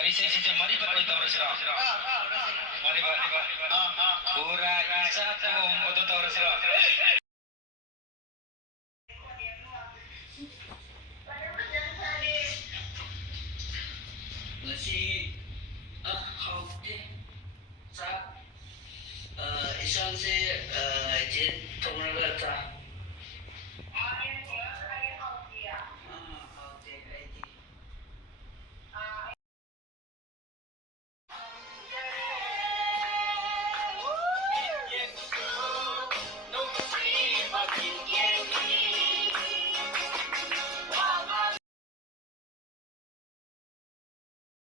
Karisay maribat oy tawras ra. Maribat. Pura isa ko moto tawras ra. Nasi hauti sa isang si Jin Tongragata. Hauti IT.